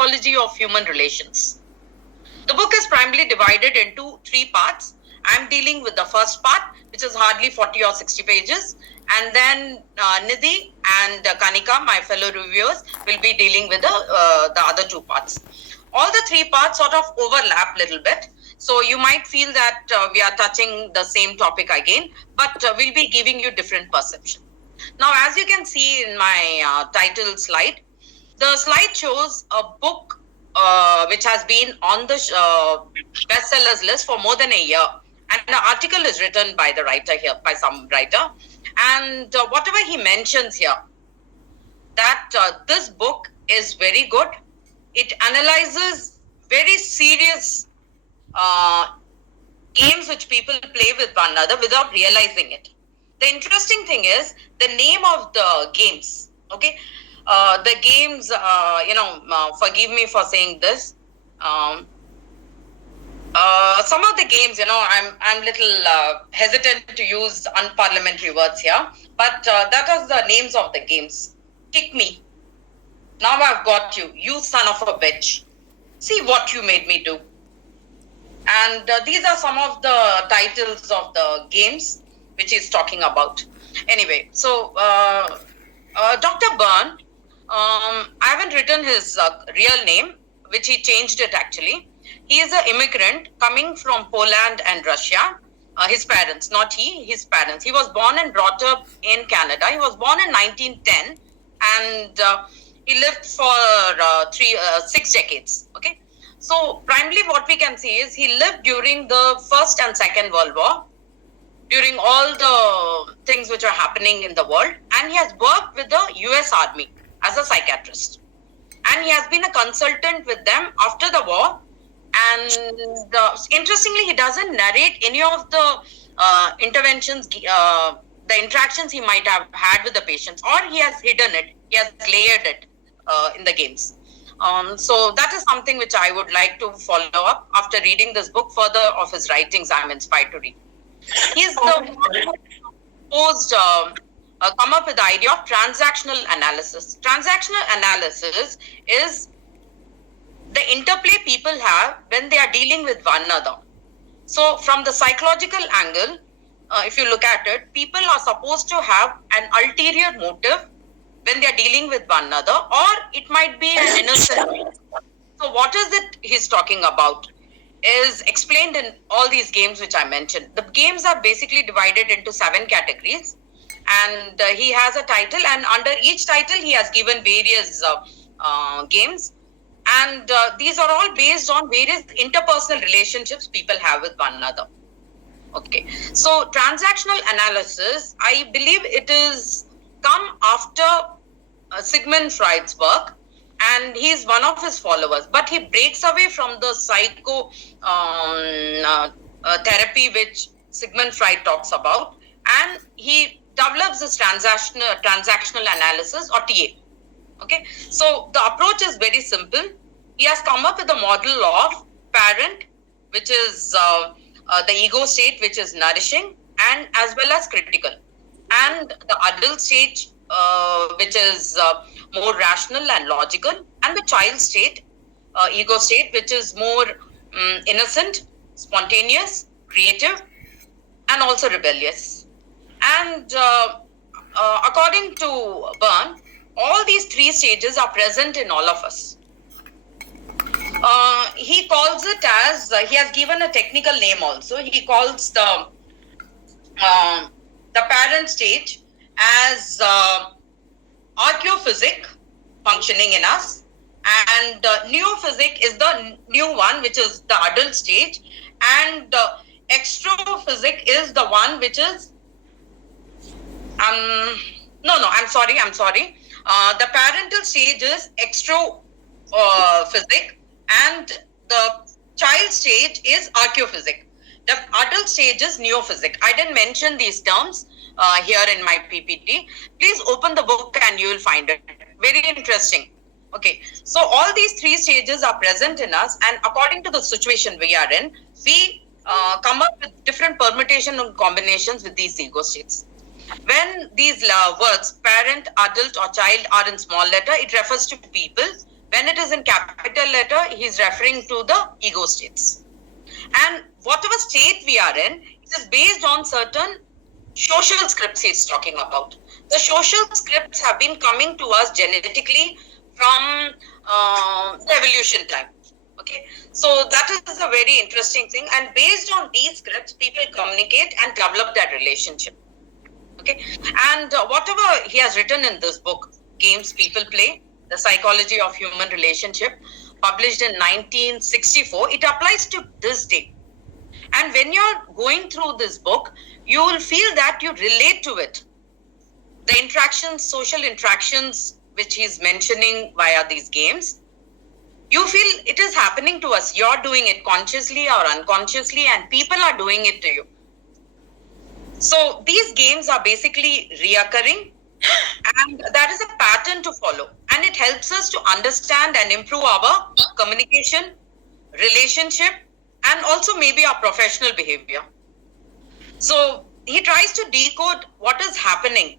psychology of human relations. The book is primarily divided into 3 parts. I'm dealing with the first part, which is hardly 40 or 60 pages. And then Nidhi and Kanika, my fellow reviewers, will be dealing with the other 2 parts. All the 3 parts sort of overlap a little bit. So you might feel that we are touching the same topic again, but we'll be giving you different perception. Now, as you can see in my title slide, the slide shows a book which has been on the bestsellers list for more than a year. And the article is written by the writer here, by some writer. And whatever he mentions here, that this book is very good. It analyzes very serious games which people play with one another without realizing it. The interesting thing is the name of the games, okay? The games, forgive me for saying this. Some of the games, I'm little hesitant to use unparliamentary words here, but that was the names of the games. Kick me. Now I've got you. You son of a bitch. See what you made me do. And these are some of the titles of the games which he's talking about. Anyway, so Dr. Berne, I haven't written his real name, which he changed it actually. He is an immigrant coming from Poland and Russia. His parents, not he, his parents. He was born and brought up in Canada. He was born in 1910 and he lived for 6 decades. Okay. So primarily what we can see is he lived during the First and Second World War, during all the things which are happening in the world, and he has worked with the US Army as a psychiatrist. And he has been a consultant with them after the war. And interestingly, he doesn't narrate any of the interventions, the interactions he might have had with the patients, or he has hidden it, he has layered it in the games. So that is something which I would like to follow up after reading this book. Further of his writings, I'm inspired to read. He's the one who proposed, come up with the idea of transactional analysis. Transactional analysis is the interplay people have when they are dealing with one another. So from the psychological angle, if you look at it, people are supposed to have an ulterior motive when they are dealing with one another, or it might be an innocent. So what is it he's talking about is explained in all these games which I mentioned. The games are basically divided into 7 categories, and he has a title, and under each title he has given various games. And these are all based on various interpersonal relationships people have with one another. Okay. So transactional analysis, I believe it is come after Sigmund Freud's work, and he's one of his followers. But he breaks away from the psycho therapy which Sigmund Freud talks about, and he develops this transactional analysis, or TA. Okay, so the approach is very simple. He has come up with a model of parent, which is the ego state, which is nourishing and as well as critical, and the adult stage, which is more rational and logical, and the child state, ego state, which is more innocent, spontaneous, creative, and also rebellious. And according to Berne, all these 3 stages are present in all of us. He calls it as, he has given a technical name also. He calls the parent stage as archeophysic functioning in us, and neophysic is the new one, which is the adult stage, and extrophysic is the one which is I'm sorry. The parental stage is extrophysic, and the child stage is archeophysic. The adult stage is neophysic. I didn't mention these terms here in my PPT. Please open the book and you will find it. Very interesting. Okay, so all these 3 stages are present in us, and according to the situation we are in, we come up with different permutation and combinations with these ego states. When these words, parent, adult, or child, are in small letter, it refers to people. When it is in capital letter, he's referring to the ego states. And whatever state we are in, it is based on certain social scripts he's talking about. The social scripts have been coming to us genetically from the evolution time. Okay, so that is a very interesting thing. And based on these scripts, people communicate and develop that relationship. Okay, and whatever he has written in this book, Games People Play, The Psychology of Human Relationship, published in 1964, it applies to this day. And when you're going through this book, you will feel that you relate to it. The interactions, social interactions, which he's mentioning via these games, you feel it is happening to us. You're doing it consciously or unconsciously, and people are doing it to you. So these games are basically reoccurring, and that is a pattern to follow. And it helps us to understand and improve our communication, relationship, and also maybe our professional behavior. So he tries to decode what is happening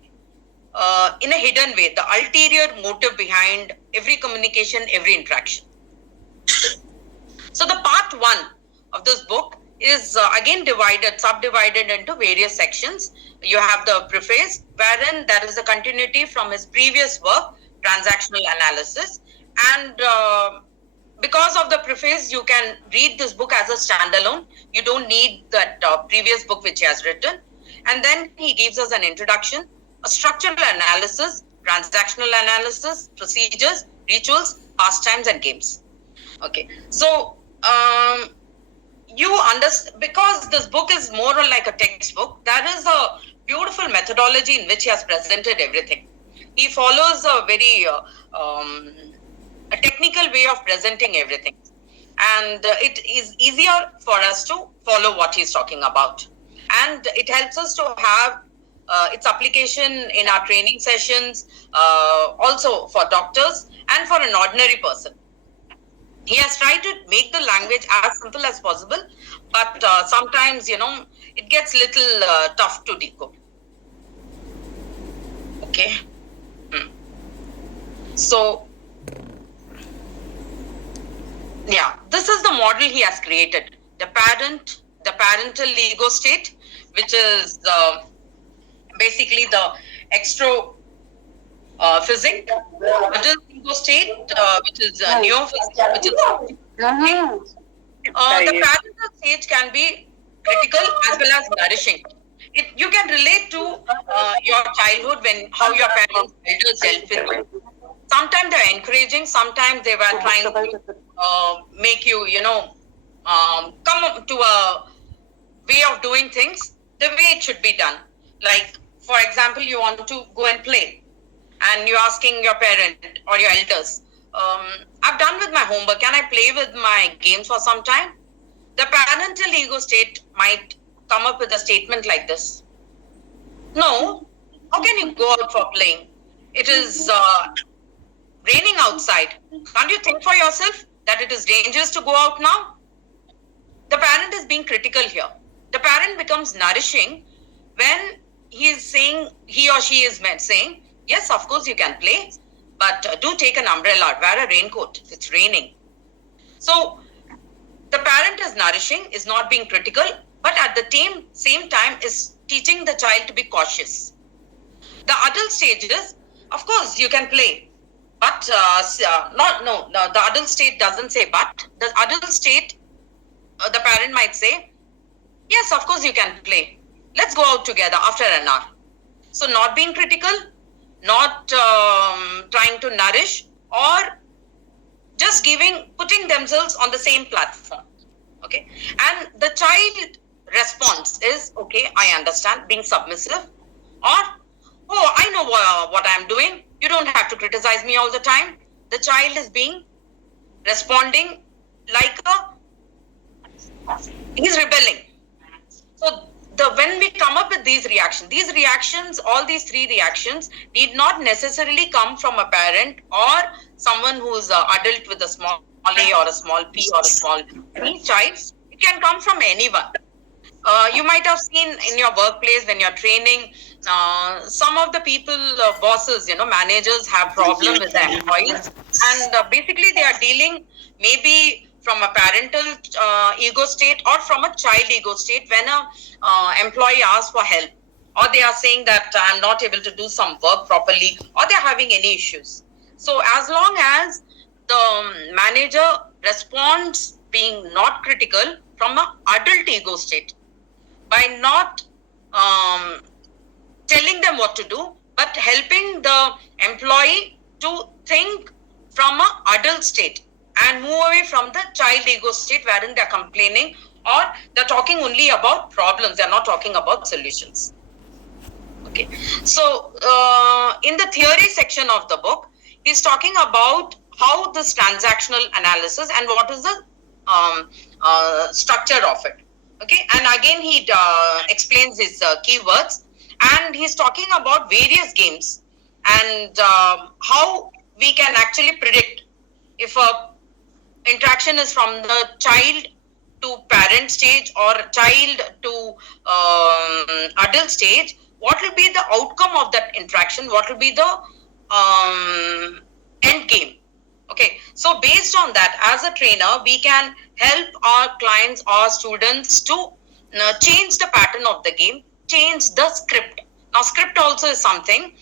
in a hidden way, the ulterior motive behind every communication, every interaction. So the part 1 of this book is again subdivided into various sections. You have the preface, wherein there is a continuity from his previous work, Transactional Analysis. And because of the preface, you can read this book as a standalone. You don't need that previous book which he has written. And then he gives us an introduction, a structural analysis, transactional analysis, procedures, rituals, pastimes, and games. Okay, so you understand, because this book is more like a textbook, there is a beautiful methodology in which he has presented everything. He follows a very a technical way of presenting everything, and it is easier for us to follow what he's talking about, and it helps us to have its application in our training sessions, also for doctors and for an ordinary person. He has tried to make the language as simple as possible, but sometimes, it gets little tough to decode. Okay. So, yeah, this is the model he has created. The parental ego state, which is basically the extro physic, adult ego state, which is neophysic, which is the parental stage can be critical as well as nourishing. You can relate to your childhood, how your parents, elders dealt with you. Sometimes they're encouraging, sometimes they were trying to make you, come to a way of doing things the way it should be done. Like, for example, you want to go and play, and you're asking your parent or your elders, I've done with my homework, can I play with my games for some time? The parental ego state might come up with a statement like this: no, how can you go out for playing? It is raining outside. Can't you think for yourself that it is dangerous to go out now? The parent is being critical here. The parent becomes nourishing when he or she is saying, yes, of course you can play, but do take an umbrella, wear a raincoat, it's raining. So the parent is nourishing, is not being critical, but at the same time is teaching the child to be cautious. The adult stages, of course you can play, but the adult state doesn't say but. The adult state, the parent might say, yes, of course you can play. Let's go out together after an hour. So not being critical, not trying to nourish, or just putting themselves on the same platform. Okay. And the child response is, okay, I understand, being submissive, or, oh, I know what I'm doing. You don't have to criticize me all the time. The child is responding like he's rebelling. So when we come up with these reactions, all these 3 reactions need not necessarily come from a parent or someone who's an adult with a small a or a small p or a small p child. It can come from anyone. You might have seen in your workplace when you're training, some of the people, bosses, managers have problem with the employees, and basically they are dealing maybe from a parental ego state or from a child ego state when a employee asks for help, or they are saying that I'm not able to do some work properly, or they're having any issues. So as long as the manager responds being not critical from an adult ego state, by not um, telling them what to do, but helping the employee to think from an adult state and move away from the child ego state wherein they're complaining or they're talking only about problems, they're not talking about solutions. Okay, so in the theory section of the book, he's talking about how this transactional analysis and what is the structure of it. Okay, and again he explains his keywords, and he's talking about various games and how we can actually predict if a interaction is from the child to parent stage or child to adult stage. What will be the outcome of that interaction? What will be the end game? Okay, so based on that, as a trainer, we can help our clients or students to change the pattern of the game, change the script. Now, script also is something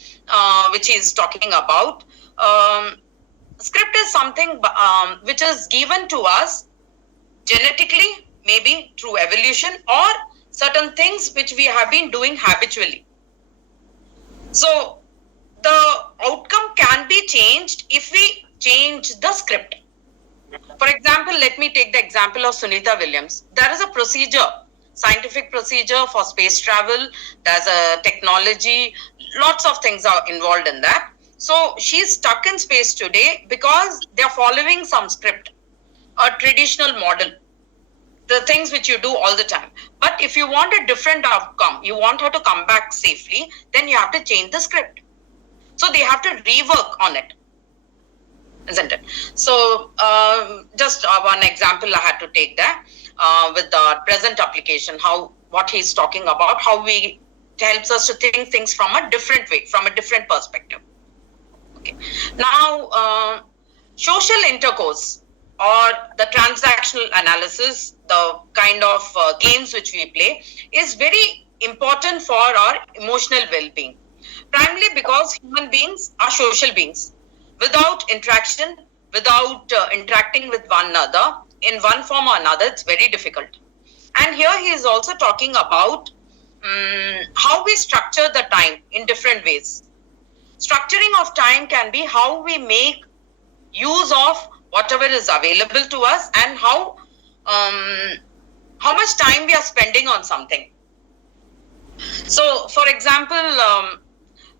which he is talking about. Script is something which is given to us genetically, maybe through evolution, or certain things which we have been doing habitually. So the outcome can be changed if we change the script. For example, let me take the example of Sunita Williams. There is a procedure, scientific procedure for space travel. There's a technology, lots of things are involved in that. So she's stuck in space today because they're following some script, a traditional model, the things which you do all the time. But if you want a different outcome, you want her to come back safely, then you have to change the script. So they have to rework on it, isn't it? So just one example I had to take there with the present application, what he's talking about, how it helps us to think things from a different way, from a different perspective. Okay. Now, social intercourse or the transactional analysis, the kind of games which we play, is very important for our emotional well-being. Primarily because human beings are social beings. Without interaction, without interacting with one another, in one form or another, it's very difficult. And here he is also talking about how we structure the time in different ways. Structuring of time can be how we make use of whatever is available to us and how much time we are spending on something. So, for example,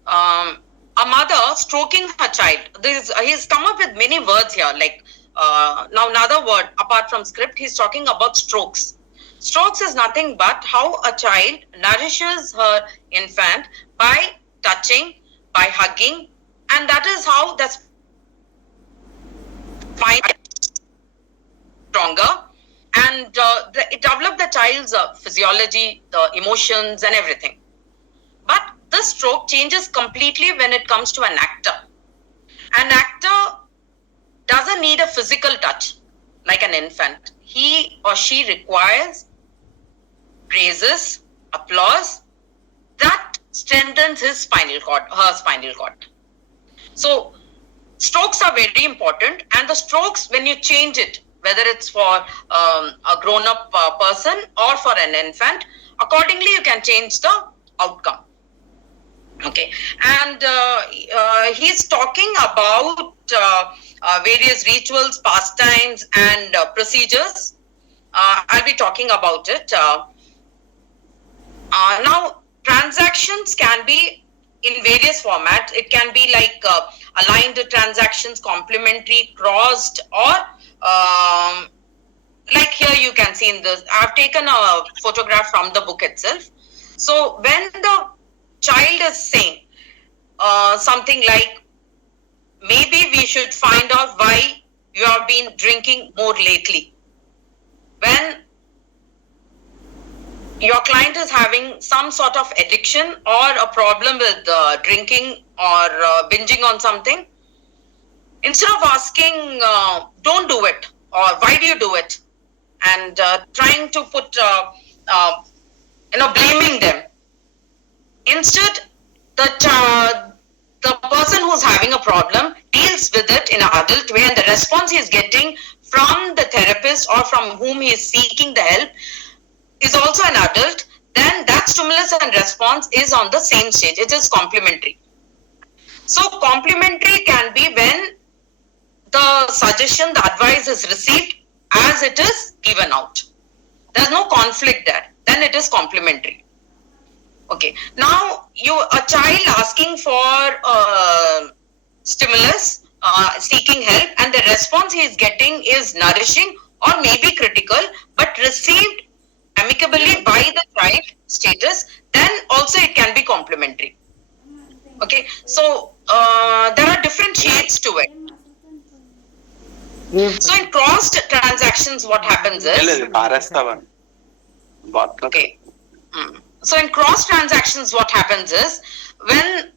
a mother stroking her child. He's come up with many words here. Like now, another word apart from script, he's talking about strokes. Strokes is nothing but how a child nourishes her infant by touching, by hugging, and that is how the spine is stronger, and it develops the child's physiology, the emotions, and everything. But this stroke changes completely when it comes to an actor. An actor doesn't need a physical touch like an infant. He or she requires praises, applause that strengthens his spinal cord, her spinal cord. So strokes are very important, and the strokes, when you change it, whether it's for a grown-up person or for an infant, accordingly you can change the outcome. Okay, and he's talking about various rituals, pastimes, and procedures. I'll be talking about it. Now, transactions can be in various formats. It can be like aligned transactions, complementary, crossed, or like here you can see in this. I've taken a photograph from the book itself. So when the child is saying something like, maybe we should find out why you have been drinking more lately. When your client is having some sort of addiction or a problem with drinking or binging on something, instead of asking, don't do it, or why do you do it, and trying to put, blaming them, instead, the person who's having a problem deals with it in an adult way, and the response he's getting from the therapist or from whom he is seeking the help is also an adult, then that stimulus and response is on the same stage. It is complementary. So complementary can be when the suggestion, the advice is received as it is given out. There's no conflict there. Then it is complementary. Okay. Now, a child asking for stimulus, seeking help, and the response he is getting is nourishing or maybe critical, but received amicably by the child status, then also it can be complementary. Okay. So there are different shades to it. So in cross transactions, what happens is, okay. So in cross transactions, what happens is, when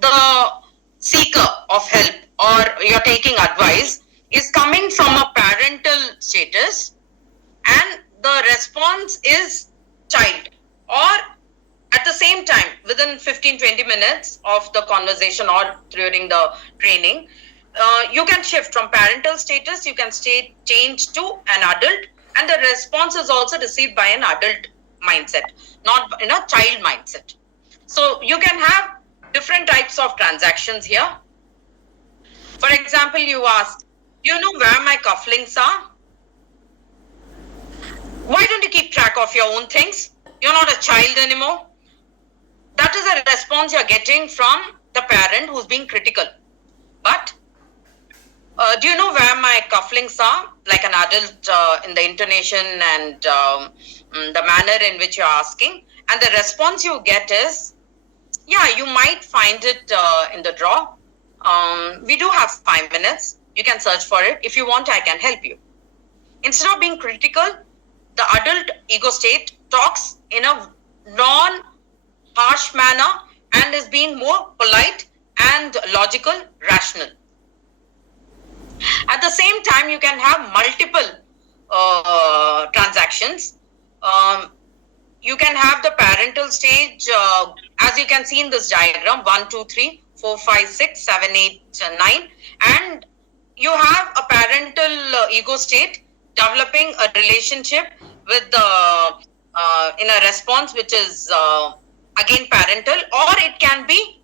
the seeker of help or you're taking advice is coming from a parental status and the response is child, or at the same time, within 15-20 minutes of the conversation or during the training, you can shift from parental status, you can change to an adult, and the response is also received by an adult mindset, not in a child mindset. So you can have different types of transactions here. For example, you ask, do you know where my cufflinks are? Why don't you keep track of your own things? You're not a child anymore. That is a response you're getting from the parent who's being critical. But do you know where my cufflinks are? Like an adult in the intonation and the manner in which you're asking. And the response you get is, yeah, you might find it in the drawer. We do have 5 minutes. You can search for it. If you want, I can help you. Instead of being critical, the adult ego state talks in a non-harsh manner and is being more polite and logical, rational. At the same time, you can have multiple transactions. You can have the parental stage, as you can see in this diagram, 1, 2, 3, 4, 5, 6, 7, 8, 9. And you have a parental ego state developing a relationship with the, in a response which is again parental, or it can be,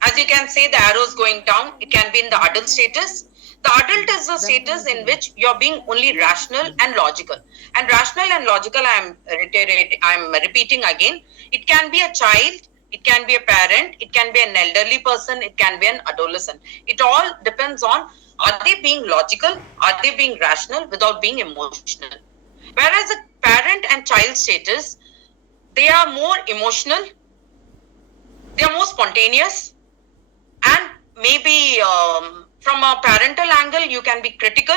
as you can say, the arrows going down, it can be in the adult status. The adult is the status in which you're being only rational and logical. And rational and logical, I'm repeating again, it can be a child, it can be a parent, it can be an elderly person, it can be an adolescent. It all depends on, are they being logical, are they being rational without being emotional. Whereas the parent and child status, they are more emotional, they are more spontaneous, and maybe from a parental angle, you can be critical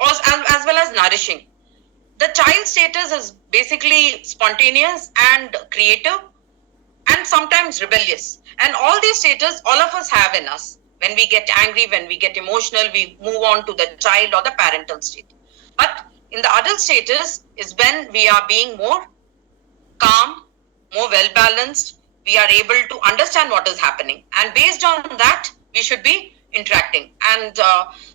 as well as nourishing. The child status is basically spontaneous and creative and sometimes rebellious. And all these status, all of us have in us. When we get angry, when we get emotional, we move on to the child or the parental state. But in the adult status is when we are being more calm, more well-balanced. We are able to understand what is happening. And based on that, we should be interacting. And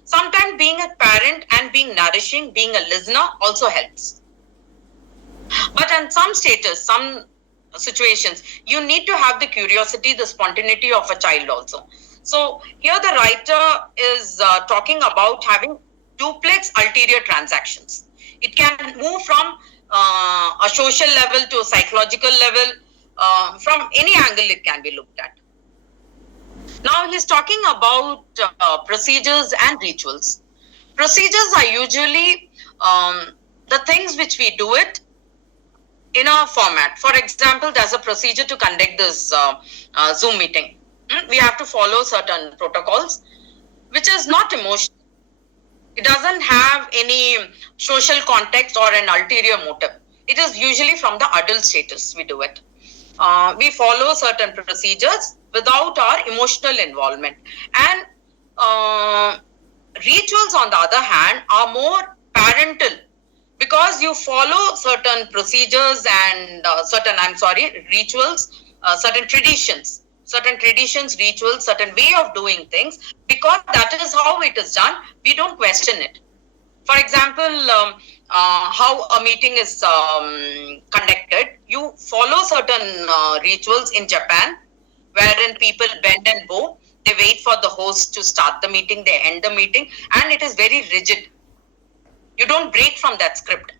sometimes being a parent and being nourishing, being a listener also helps. But in some status, some situations, you need to have the curiosity, the spontaneity of a child also. So here the writer is talking about having duplex ulterior transactions. It can move from a social level to a psychological level. From any angle it can be looked at. Now he's talking about procedures and rituals. Procedures are usually the things which we do it in a format. For example, there's a procedure to conduct this Zoom meeting. We have to follow certain protocols, which is not emotional. It doesn't have any social context or an ulterior motive. It is usually from the adult status we do it. We follow certain procedures without our emotional involvement. And rituals, on the other hand, are more parental because you follow certain procedures and rituals, certain traditions, rituals, certain way of doing things, because that is how it is done. We don't question it. For example, how a meeting is conducted, you follow certain rituals in Japan, wherein people bend and bow. They wait for the host to start the meeting, they end the meeting, and it is very rigid. You don't break from that script.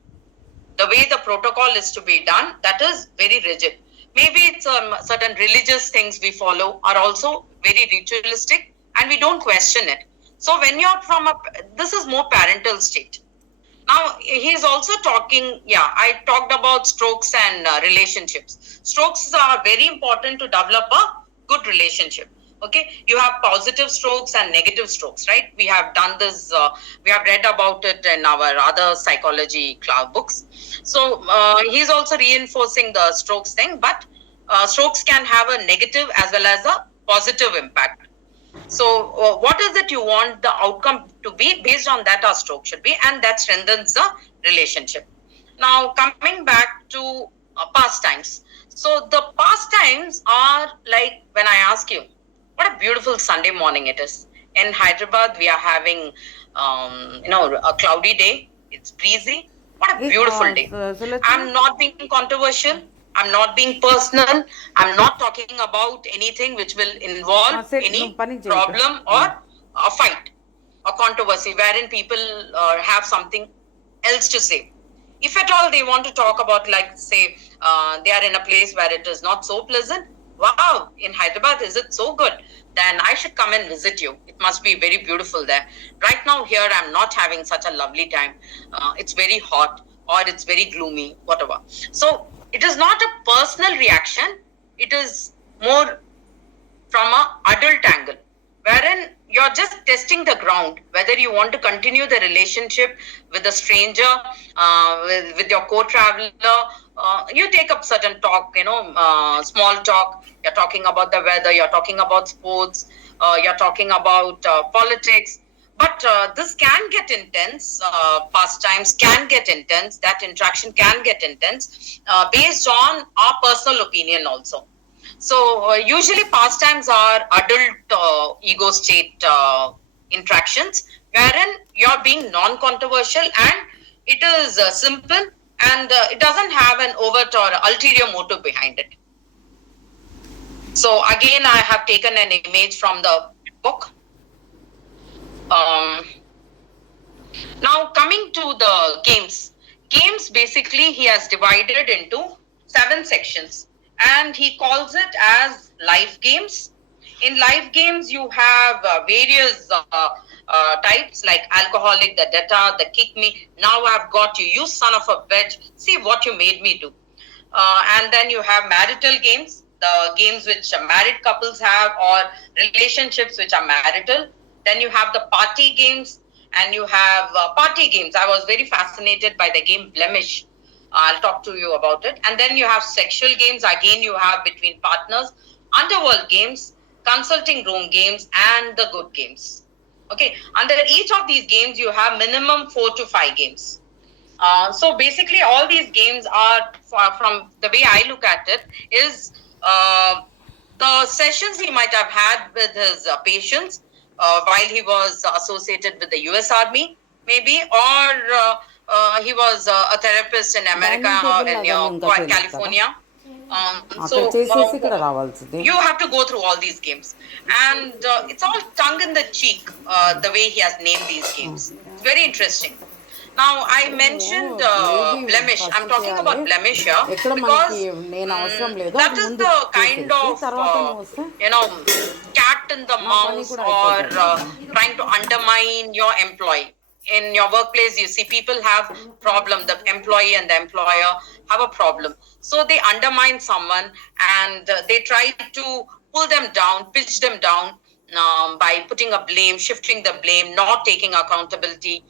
The way the protocol is to be done, that is very rigid. Maybe it's certain religious things we follow are also very ritualistic, and we don't question it. So when you're this is more parental state. Now he's also talking, I talked about strokes and relationships. Strokes are very important to develop a good relationship. Okay, you have positive strokes and negative strokes, right? We have done this, we have read about it in our other psychology class books. So he's also reinforcing the strokes thing, but strokes can have a negative as well as a positive impact. So what is it you want the outcome to be? Based on that, our stroke should be, and that strengthens the relationship. Now coming back to pastimes. So the pastimes are like, when I ask you, what a beautiful Sunday morning it is. In Hyderabad, we are having, a cloudy day. It's breezy. What a beautiful day. I'm not being controversial. I'm not being personal. I'm not talking about anything which will involve any problem or a fight or controversy wherein people have something else to say. If at all they want to talk about, like, say, they are in a place where it is not so pleasant, wow, in Hyderabad, is it so good? Then I should come and visit you. It must be very beautiful there. Right now here, I'm not having such a lovely time. It's very hot or it's very gloomy, whatever. So it is not a personal reaction. It is more from an adult angle, wherein you're just testing the ground, whether you want to continue the relationship with a stranger, with your co-traveler. You take up certain talk, small talk. You're talking about the weather, you're talking about sports, you're talking about politics. But this can get intense. Pastimes can get intense. That interaction can get intense based on our personal opinion also. So usually pastimes are adult ego state interactions, wherein you're being non-controversial and it is simple, and it doesn't have an overt or ulterior motive behind it. So again, I have taken an image from the book. Now coming to the games. Games, basically he has divided into 7 sections, and he calls it as life games. In life games, you have various types, like alcoholic, the debtor, the kick me, now I've got you, you son of a bitch, see what you made me do. And then you have marital games, the games which married couples have, or relationships which are marital. Then you have the party games, and you have party games. I was very fascinated by the game Blemish. I'll talk to you about it. And then you have sexual games. Again, you have between partners, underworld games, consulting room games, and the good games. Okay. Under each of these games, you have minimum 4 to 5 games. So basically, all these games are, from the way I look at it, is the sessions he might have had with his patients while he was associated with the US Army, maybe, or he was a therapist in America or in California. So you have to go through all these games, and it's all tongue in the cheek, the way he has named these games. It's very interesting. Now, I mentioned Blemish. I'm talking about Blemish here because that is the kind of, cat in the mouse, or trying to undermine your employee. In your workplace, you see people have problem. The employee and the employer have a problem. So they undermine someone, and they try to pull them down, pitch them down, by putting a blame, shifting the blame, not taking accountability.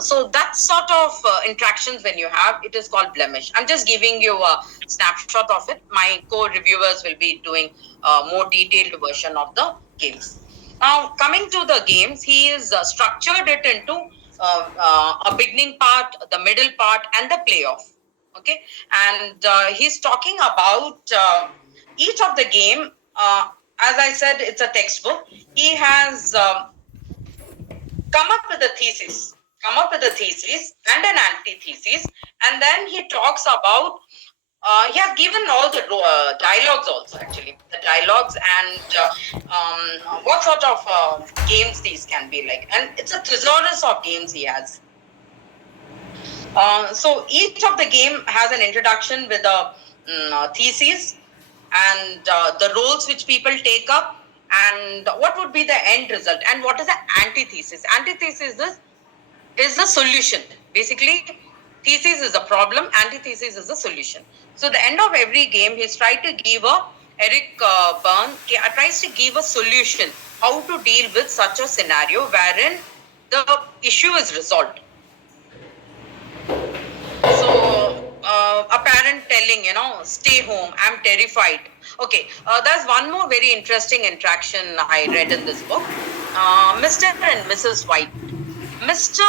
So that sort of interactions when you have, it is called blemish. I'm just giving you a snapshot of it. My co-reviewers will be doing a more detailed version of the games. Now, coming to the games, he is structured it into a beginning part, the middle part, and the playoff. Okay, and he's talking about each of the game. As I said, it's a textbook. He has come up with a thesis, and an antithesis, and then he talks about. He has given all the dialogues also, actually, the dialogues and what sort of games these can be like. And it's a thesaurus of games he has. So each of the game has an introduction with a thesis and the roles which people take up and what would be the end result and what is the antithesis. Antithesis is the solution. Basically, thesis is a problem, antithesis is a solution. So the end of every game, he's tried to give Eric Berne tries to give a solution how to deal with such a scenario wherein the issue is resolved. So a parent telling, stay home, I'm terrified. Okay, there's one more very interesting interaction I read in this book. Mr. and Mrs. White. Mr.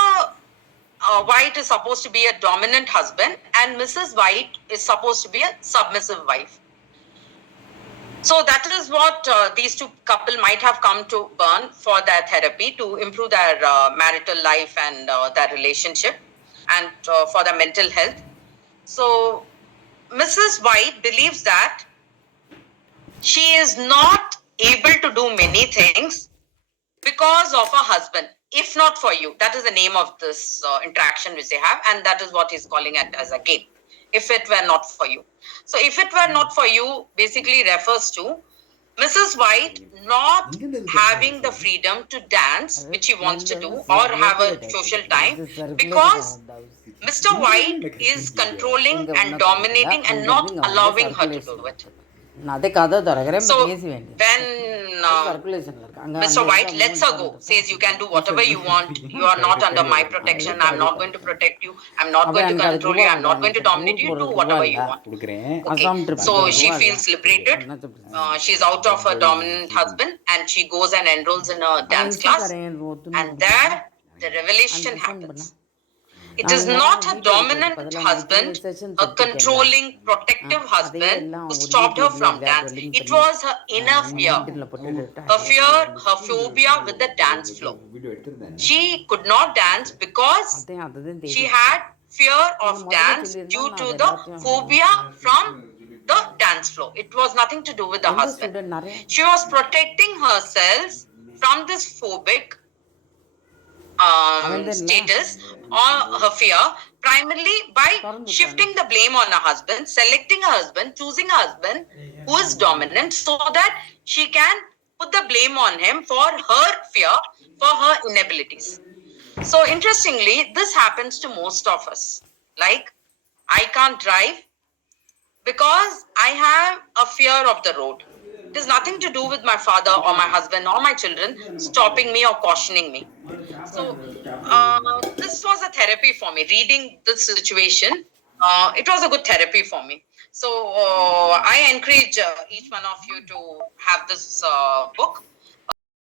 White is supposed to be a dominant husband and Mrs. White is supposed to be a submissive wife. So that is what these two couple might have come to Berne for their therapy to improve their marital life and their relationship and for their mental health. So Mrs. White believes that she is not able to do many things because of her husband. If not for you, that is the name of this interaction which they have, and that is what he's calling it as a game. If it were not for you. So if it were not for you basically refers to Mrs. White not having the freedom to dance, which she wants to do, or have a social time, because Mr. White is controlling and dominating and not allowing her to do it. So when Mr. White lets her go, says you can do whatever you want, you are not under my protection, I'm not going to protect you, I'm not going to control you, I'm not going to dominate you, do whatever you want. Okay, so she feels liberated, she's out of her dominant husband and she goes and enrolls in a dance class, and there the revelation happens. It is not a dominant husband, a controlling, protective husband who stopped her from dance. It was her inner fear, her phobia with the dance floor. She could not dance because she had fear of dance due to the phobia from the dance floor. It was nothing to do with the husband. She was protecting herself from this phobic status or her fear primarily by shifting the blame on her husband, selecting a husband, choosing a husband who is dominant so that she can put the blame on him for her fear, for her inabilities. So interestingly, this happens to most of us. Like, I can't drive because I have a fear of the road. It has nothing to do with my father or my husband or my children stopping me or cautioning me. So this was a therapy for me. Reading this situation, it was a good therapy for me. So I encourage each one of you to have this book.